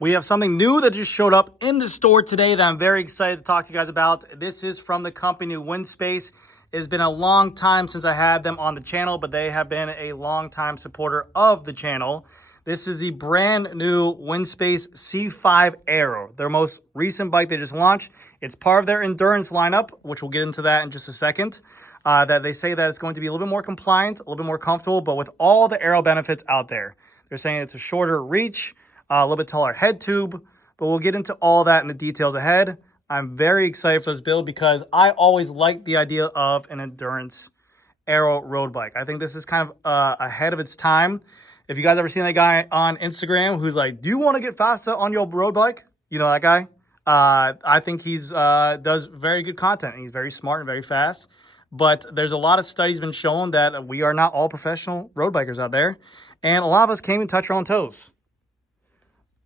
We have something new that just showed up in the store today that I'm very excited to talk to you guys about. This is from the company Winspace. It has been a long time since I had them on the channel, but they have been a long time supporter of the channel. This is the brand new Winspace C5 AERO, their most recent bike they just launched. It's part of their endurance lineup, which we'll get into that in just a second. That they say that it's going to be a little bit more compliant, a little bit more comfortable, but with all the aero benefits out there. They're saying it's a shorter reach, a little bit taller head tube, but we'll get into all that in the details ahead. I'm very excited for this build because I always liked the idea of an endurance aero road bike. I think this is kind of ahead of its time. If you guys ever seen that guy on Instagram who's like, do you want to get faster on your road bike? You know that guy? I think he's does very good content. And he's very smart and very fast. But there's a lot of studies been shown that we are not all professional road bikers out there. And a lot of us can't even touch our own toes.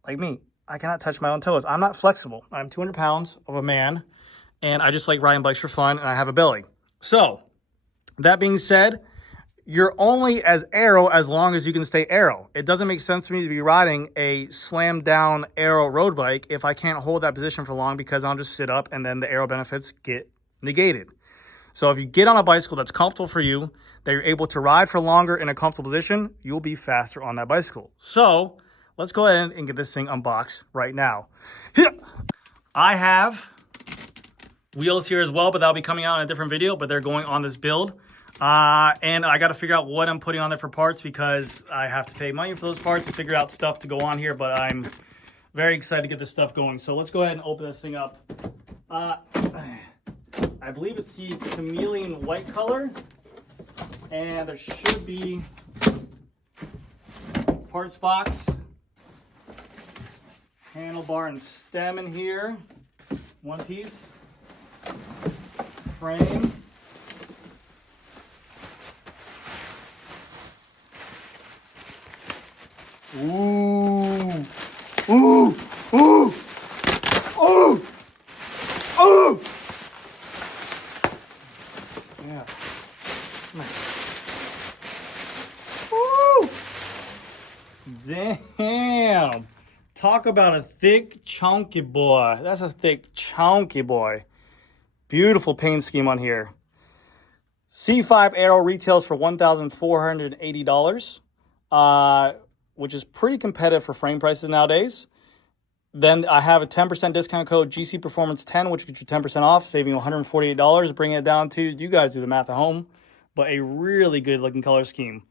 Like me, I cannot touch my own toes. I'm not flexible. I'm 200 pounds of a man, and I just like riding bikes for fun, and I have a belly. So, that being said, you're only as aero as long as you can stay aero. It doesn't make sense for me to be riding a slammed down aero road bike if I can't hold that position for long because I'll just sit up and then the aero benefits get negated. So if you get on a bicycle that's comfortable for you, that you're able to ride for longer in a comfortable position, you'll be faster on that bicycle. So let's go ahead and get this thing unboxed right now. I have wheels here as well, but that'll be coming out in a different video, but they're going on this build. And I got to figure out what I'm putting on there for parts because I have to pay money for those parts and figure out stuff to go on here, but I'm very excited to get this stuff going. So let's go ahead and open this thing up. I believe it's the chameleon white color, and there should be parts box, handlebar and stem in here, one piece, frame, ooh, ooh, ooh, ooh, ooh. Yeah. Woo! Damn. Talk about a thick, chunky boy. That's a thick, chunky boy. Beautiful paint scheme on here. C5 AERO retails for $1,480, which is pretty competitive for frame prices nowadays. Then I have a 10% discount code GC Performance 10, which gets you 10% off, saving $148, bringing it down to, you guys do the math at home, but a really good looking color scheme.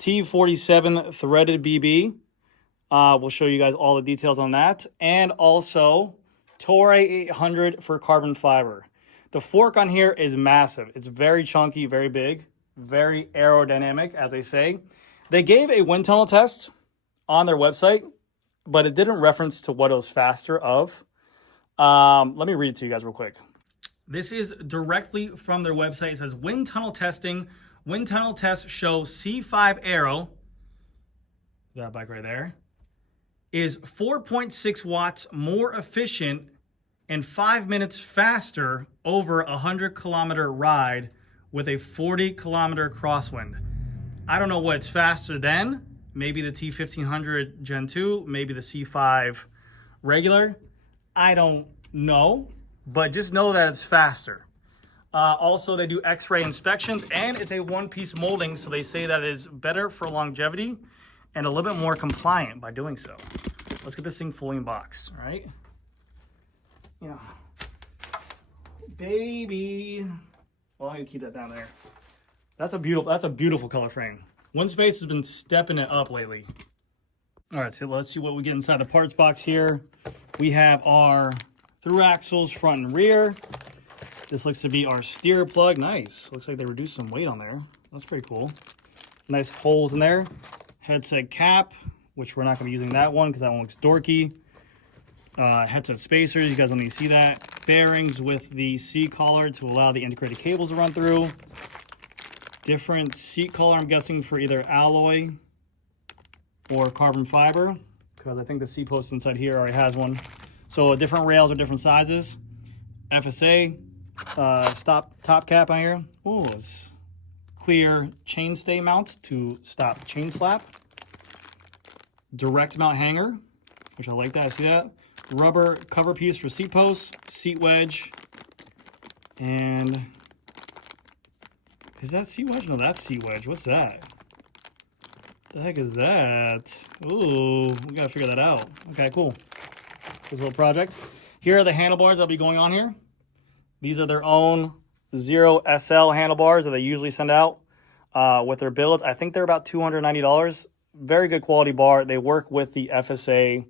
T47 threaded BB. We'll show you guys all the details on that. And also Toray 800 for carbon fiber. The fork on here is massive. It's very chunky, very big, very aerodynamic, as they say. They gave a wind tunnel test on their website, but it didn't reference to what it was faster of. Let me read it to you guys real quick. This is directly from their website. It says, wind tunnel testing. Wind tunnel tests show C5 AERO, that bike right there, is 4.6 watts more efficient and 5 minutes faster over a 100-kilometer ride with a 40-kilometer crosswind. I don't know what's faster than. Maybe the T1500 Gen 2, maybe the C5 regular. I don't know, but just know that it's faster. Also, they do X-ray inspections, and it's a one-piece molding, so they say that it is better for longevity and a little bit more compliant by doing so. Let's get this thing fully unboxed, all right? Yeah. Baby. Well, I'm gonna keep that down there. That's a beautiful color frame. Winspace has been stepping it up lately. All right, so let's see what we get inside the parts box here. We have our through axles, front and rear. This looks to be our steer plug. Nice. Looks like they reduced some weight on there. That's pretty cool. Nice holes in there. Headset cap, which we're not going to be using that one because that one looks dorky. Headset spacers, you guys don't need to see that. Bearings with the C collar to allow the integrated cables to run through. Different seat color, I'm guessing, for either alloy or carbon fiber, because I think the seat post inside here already has one. So different rails are different sizes. FSA, top cap on here. Ooh, it's clear chainstay mount to stop chain slap. Direct mount hanger. which I like that. See that? Rubber cover piece for seat posts, seat wedge, and is that seat wedge? No, that's seat wedge. What's that? The heck is that? Ooh, we gotta figure that out. Okay, cool. This little project. Here are the handlebars that'll be going on here. These are their own Zero SL handlebars that they usually send out with their billets. I think they're about $290. Very good quality bar. They work with the FSA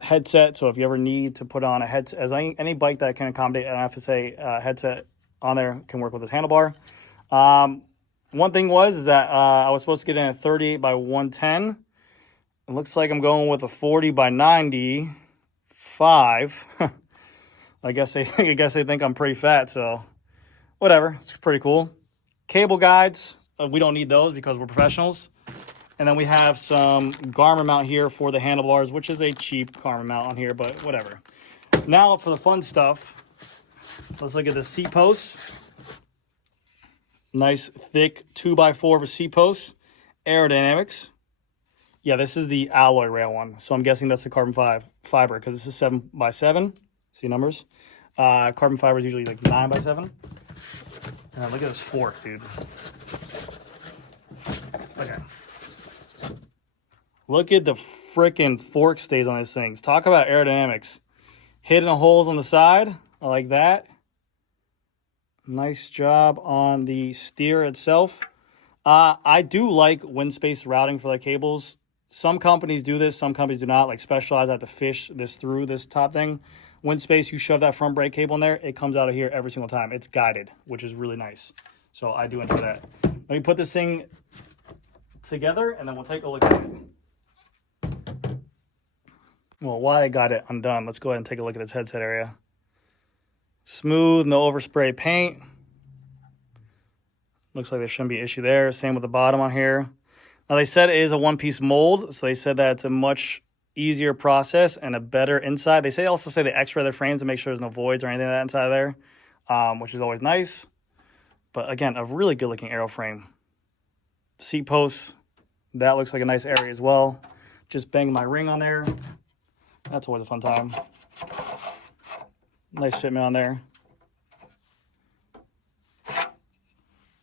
headset. So if you ever need to put on a headset, as any bike that can accommodate an FSA headset on there can work with this handlebar. One thing is that I was supposed to get in a 38 by 110. It looks like I'm going with a 40 by 95. I guess they think I'm pretty fat, so whatever. It's pretty cool. Cable guides, we don't need those because we're professionals. And then we have some Garmin mount here for the handlebars, which is a cheap Garmin mount on here, but whatever. Now for the fun stuff, let's look at the seat posts. Nice thick 2x4 for seat posts. Aerodynamics. Yeah, this is the alloy rail one, so I'm guessing that's the carbon fiber because this is 7x7. See numbers? Carbon fiber is usually like 9x7. And look at this fork, dude. Okay. Look at the freaking fork stays on these things. Talk about aerodynamics. Hidden holes on the side. I like that. Nice job on the steer itself. I do like Winspace routing for their cables. Some companies do this, some companies do not, like Specialized have to fish this through this top thing. Winspace, you shove that front brake cable in there, it comes out of here every single time. It's guided, which is really nice. So I do enjoy that. Let me put this thing together and then we'll take a look at it. Well, while I got it undone, let's go ahead and take a look at this headset area. Smooth, no overspray paint. Looks like there shouldn't be an issue there. Same with the bottom on here. Now they said it is a one-piece mold, so they said that it's a much easier process and a better inside. They also say they x-ray their frames to make sure there's no voids or anything like that inside of there, which is always nice. But again, a really good-looking AERO frame. Seat posts, that looks like a nice area as well. Just bang my ring on there. That's always a fun time. Nice fitment on there.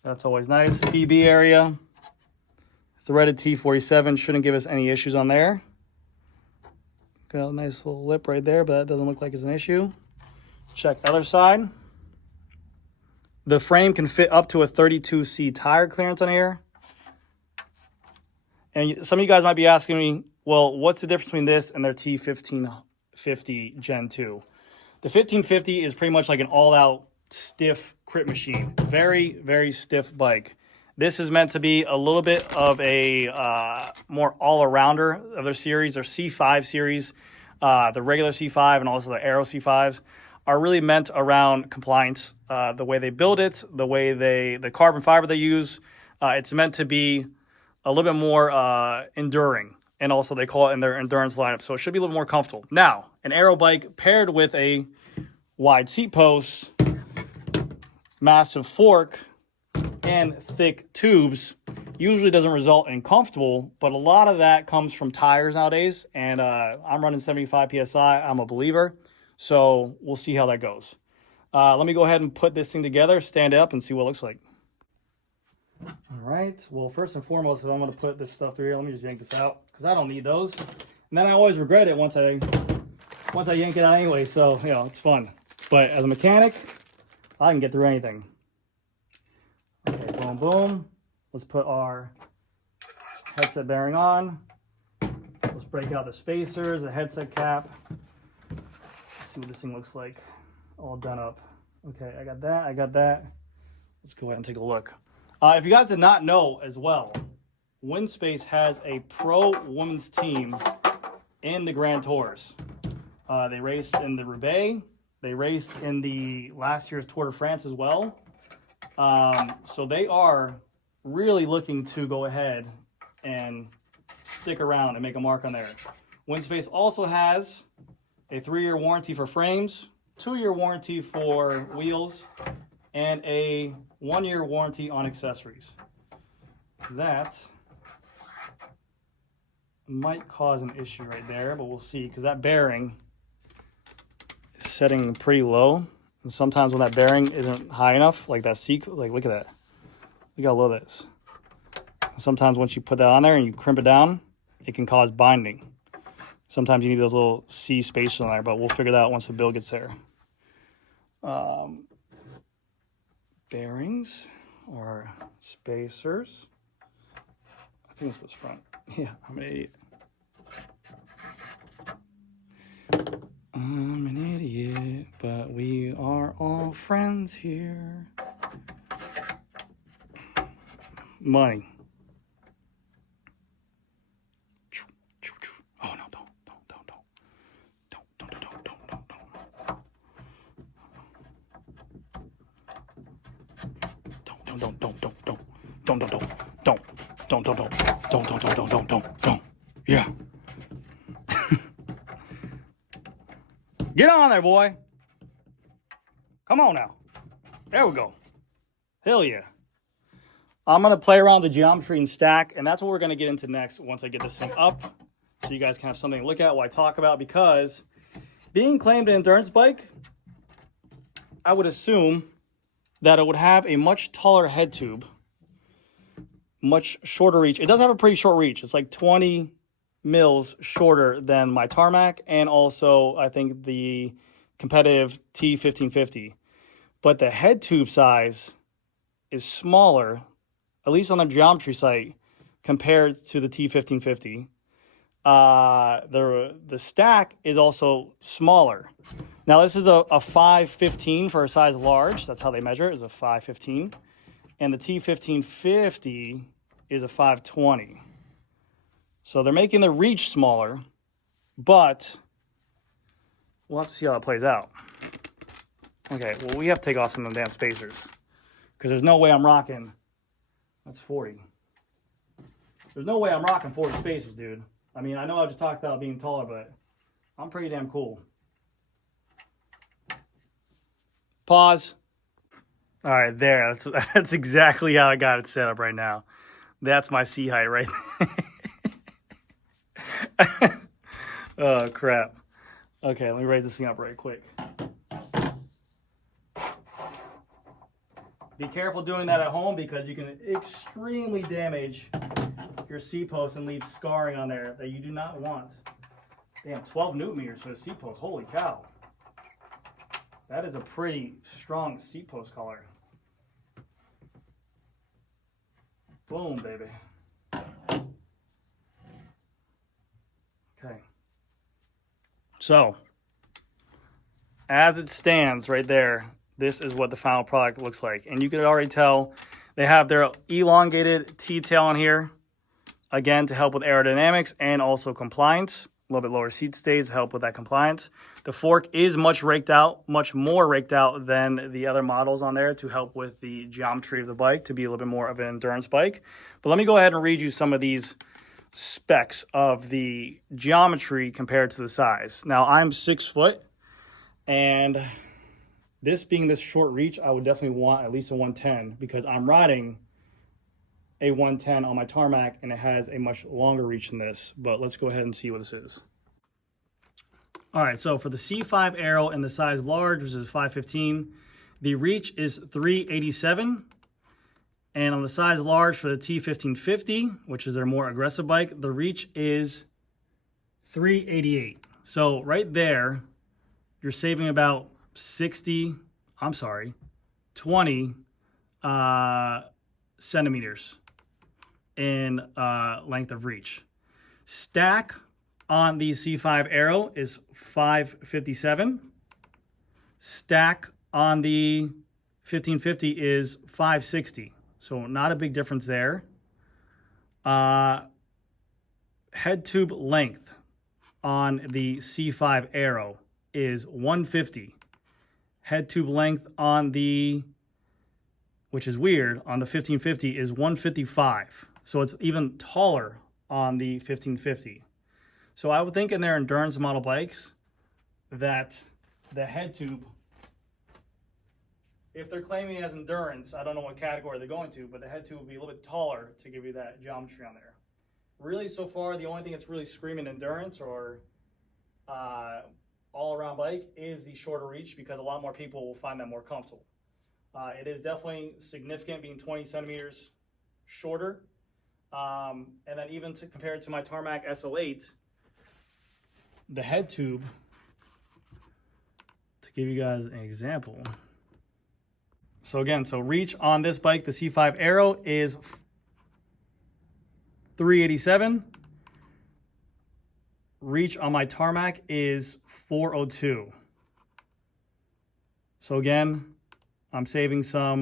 That's always nice. BB area. Threaded T47 shouldn't give us any issues on there. Got a nice little lip right there, but that doesn't look like it's an issue. Check other side. The frame can fit up to a 32C tire clearance on here. And some of you guys might be asking me, well, what's the difference between this and their T1550 Gen 2? The 1550 is pretty much like an all-out stiff crit machine. Very, very stiff bike. This is meant to be a little bit of a more all-arounder of their series. Their C5 series, the regular C5 and also the AERO C5s are really meant around compliance. The way they build it, the carbon fiber they use, it's meant to be a little bit more enduring. And also they call it in their endurance lineup. So it should be a little more comfortable. Now, an AERO bike paired with a wide seat post, massive fork, and thick tubes usually doesn't result in comfortable, but a lot of that comes from tires nowadays. And I'm running 75 PSI. I'm a believer. So we'll see how that goes. Let me go ahead and put this thing together, stand it up, and see what it looks like. All right. Well, first and foremost, if I'm going to put this stuff through here, let me just yank this out because I don't need those. And then I always regret it once I yank it out anyway. So, you know, it's fun. But as a mechanic, I can get through anything. Okay, boom, boom. Let's put our headset bearing on. Let's break out the spacers, the headset cap. Let's see what this thing looks like all done up. Okay, I got that. Let's go ahead and take a look. If you guys did not know as well, Winspace has a pro women's team in the Grand Tours. They raced in the Roubaix. They raced in the last year's Tour de France as well. So they are really looking to go ahead and stick around and make a mark on there. Winspace also has a 3-year warranty for frames, 2-year warranty for wheels, and a 1-year warranty on accessories. That might cause an issue right there, but we'll see, because that bearing is setting pretty low. And sometimes when that bearing isn't high enough, like that seat, like look at that. Look how low that is. Sometimes once you put that on there and you crimp it down, it can cause binding. Sometimes you need those little C spacers on there, but we'll figure that out once the bill gets there. Bearings or spacers. I think this was front. Yeah, I'm an idiot. I'm an idiot, but we are all friends here. Money. Oh no, don't. Don't. Yeah. Get on there, boy. Come on now. There we go. Hell yeah. I'm going to play around with the geometry and stack, and that's what we're going to get into next once I get this thing up, so you guys can have something to look at while I talk about, because being claimed an endurance bike, I would assume that it would have a much taller head tube, much shorter reach. It does have a pretty short reach. It's like 20 mils shorter than my tarmac, and also I think the competitive T1550. But the head tube size is smaller, at least on the geometry site, compared to the T1550. The stack is also smaller. Now this is a 515 for a size large. That's how they measure it, is a 515. And the T1550 is a 520. So they're making the reach smaller, but we'll have to see how it plays out. Okay, well, we have to take off some of the damn spacers, because there's no way I'm rocking, that's 40. There's no way I'm rocking 40 spacers, dude. I mean, I know I just talked about being taller, but I'm pretty damn cool. Pause. All right, there. That's exactly how I got it set up right now. That's my seat height right there. Oh, crap. Okay, let me raise this thing up right quick. Be careful doing that at home, because you can extremely damage your seat post and leave scarring on there that you do not want. Damn, 12 newton meters for the seat post. Holy cow. That is a pretty strong seat post collar. Boom, baby. Okay. So, as it stands right there, this is what the final product looks like. And you can already tell they have their elongated T-tail on here, again, to help with aerodynamics and also compliance. A little bit lower seat stays to help with that compliance. The fork is much more raked out than the other models on there to help with the geometry of the bike, to be a little bit more of an endurance bike. But let me go ahead and read you some of these specs of the geometry compared to the size. Now, I'm 6 foot, and this being this short reach, I would definitely want at least a 110, because I'm riding a 110 on my tarmac, and it has a much longer reach than this. But let's go ahead and see what this is. All right, so for the C5 AERO in the size large, which is 515, the reach is 387. And on the size large for the T1550, which is their more aggressive bike, the reach is 388. So right there, you're saving about 20 centimeters in length of reach. Stack on the C5 AERO is 557. Stack on the 1550 is 560. So not a big difference there. Head tube length on the C5 AERO is 150. Head tube length on the, which is weird, on the 1550 is 155. So it's even taller on the 1550. So I would think in their endurance model bikes that the head tube, if they're claiming as endurance, I don't know what category they're going to, but the head tube would be a little bit taller to give you that geometry on there. really so far the only thing that's really screaming endurance or all-around bike is the shorter reach, because a lot more people will find that more comfortable. It is definitely significant being 20 centimeters shorter. And then even to compare it to my Tarmac SL8, the head tube, to give you guys an example. So again, so reach on this bike, the C5 AERO, is 387. Reach on my Tarmac is 402. So again, I'm saving some,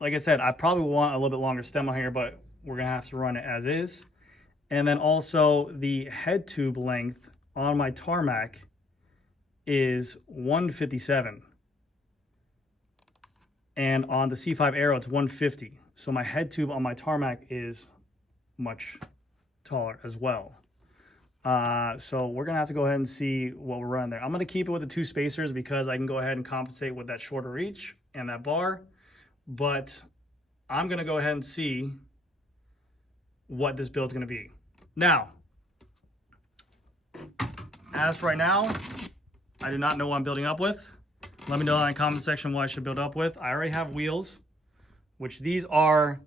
like I said, I probably want a little bit longer stem on here, but we're gonna have to run it as is. And then also the head tube length on my Tarmac is 157. And on the C5 AERO, it's 150. So my head tube on my Tarmac is much taller as well. So we're gonna have to go ahead and see what we're running there. I'm gonna keep it with the 2 spacers because I can go ahead and compensate with that shorter reach and that bar, but I'm gonna go ahead and see what this build's gonna be. Now, as for right now, I do not know what I'm building up with. Let me know in the comment section what I should build up with. I already have wheels, which these are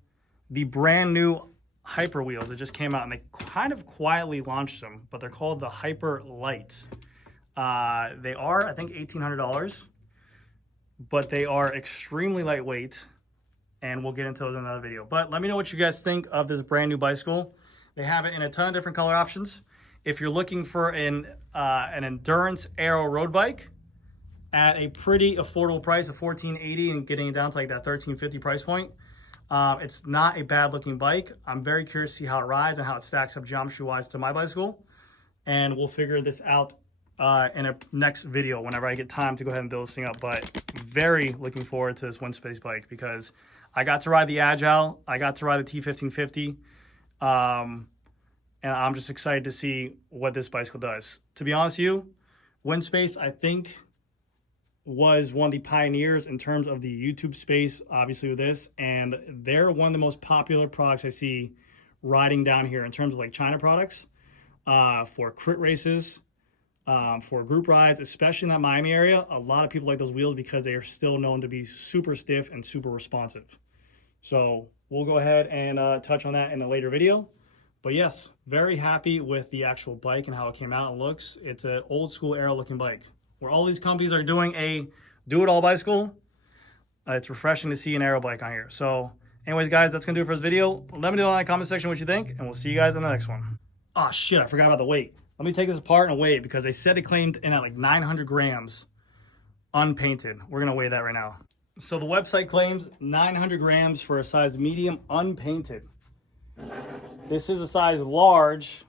the brand new Hyper wheels that just came out, and they kind of quietly launched them, but they're called the Hyper Light. They are, I think, $1,800, but they are extremely lightweight, and we'll get into those in another video. But let me know what you guys think of this brand new bicycle. They have it in a ton of different color options. If you're looking for an endurance aero road bike at a pretty affordable price of $1,480 and getting it down to like that $1,350 price point, it's not a bad looking bike. I'm very curious to see how it rides and how it stacks up geometry wise to my bicycle. And we'll figure this out in a next video whenever I get time to go ahead and build this thing up. But very looking forward to this Winspace bike because I got to ride the Agile. I got to ride the T1550. And I'm just excited to see what this bicycle does. To be honest with you, Winspace, I think, was one of the pioneers in terms of the YouTube space, obviously with this, and they're one of the most popular products I see riding down here in terms of like China products for crit races, for group rides, especially in that Miami area. A lot of people like those wheels because they are still known to be super stiff and super responsive. So we'll go ahead and touch on that in a later video. But yes, very happy with the actual bike and how it came out and looks. It's an old school aero looking bike. Where all these companies are doing a do-it-all bicycle, it's refreshing to see an aero bike on here. So anyways, guys, that's going to do it for this video. Let me know in the comment section what you think, and we'll see you guys in the next one. Oh, shit, I forgot about the weight. Let me take this apart and weigh it because they said it claimed in at like 900 grams unpainted. We're going to weigh that right now. So the website claims 900 grams for a size medium unpainted. This is a size large,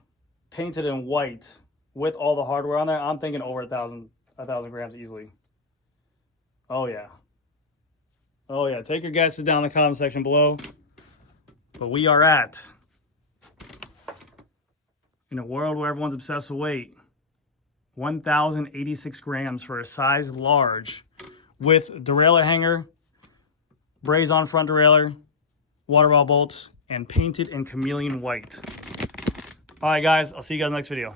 painted in white with all the hardware on there. I'm thinking over 1,000 grams easily. Oh yeah. Oh yeah. Take your guesses down in the comment section below. But we are at, in a world where everyone's obsessed with weight, 1,086 grams for a size large with derailleur hanger, braze on front derailleur, water ball bolts, and painted in chameleon white. All right, guys. I'll see you guys in the next video.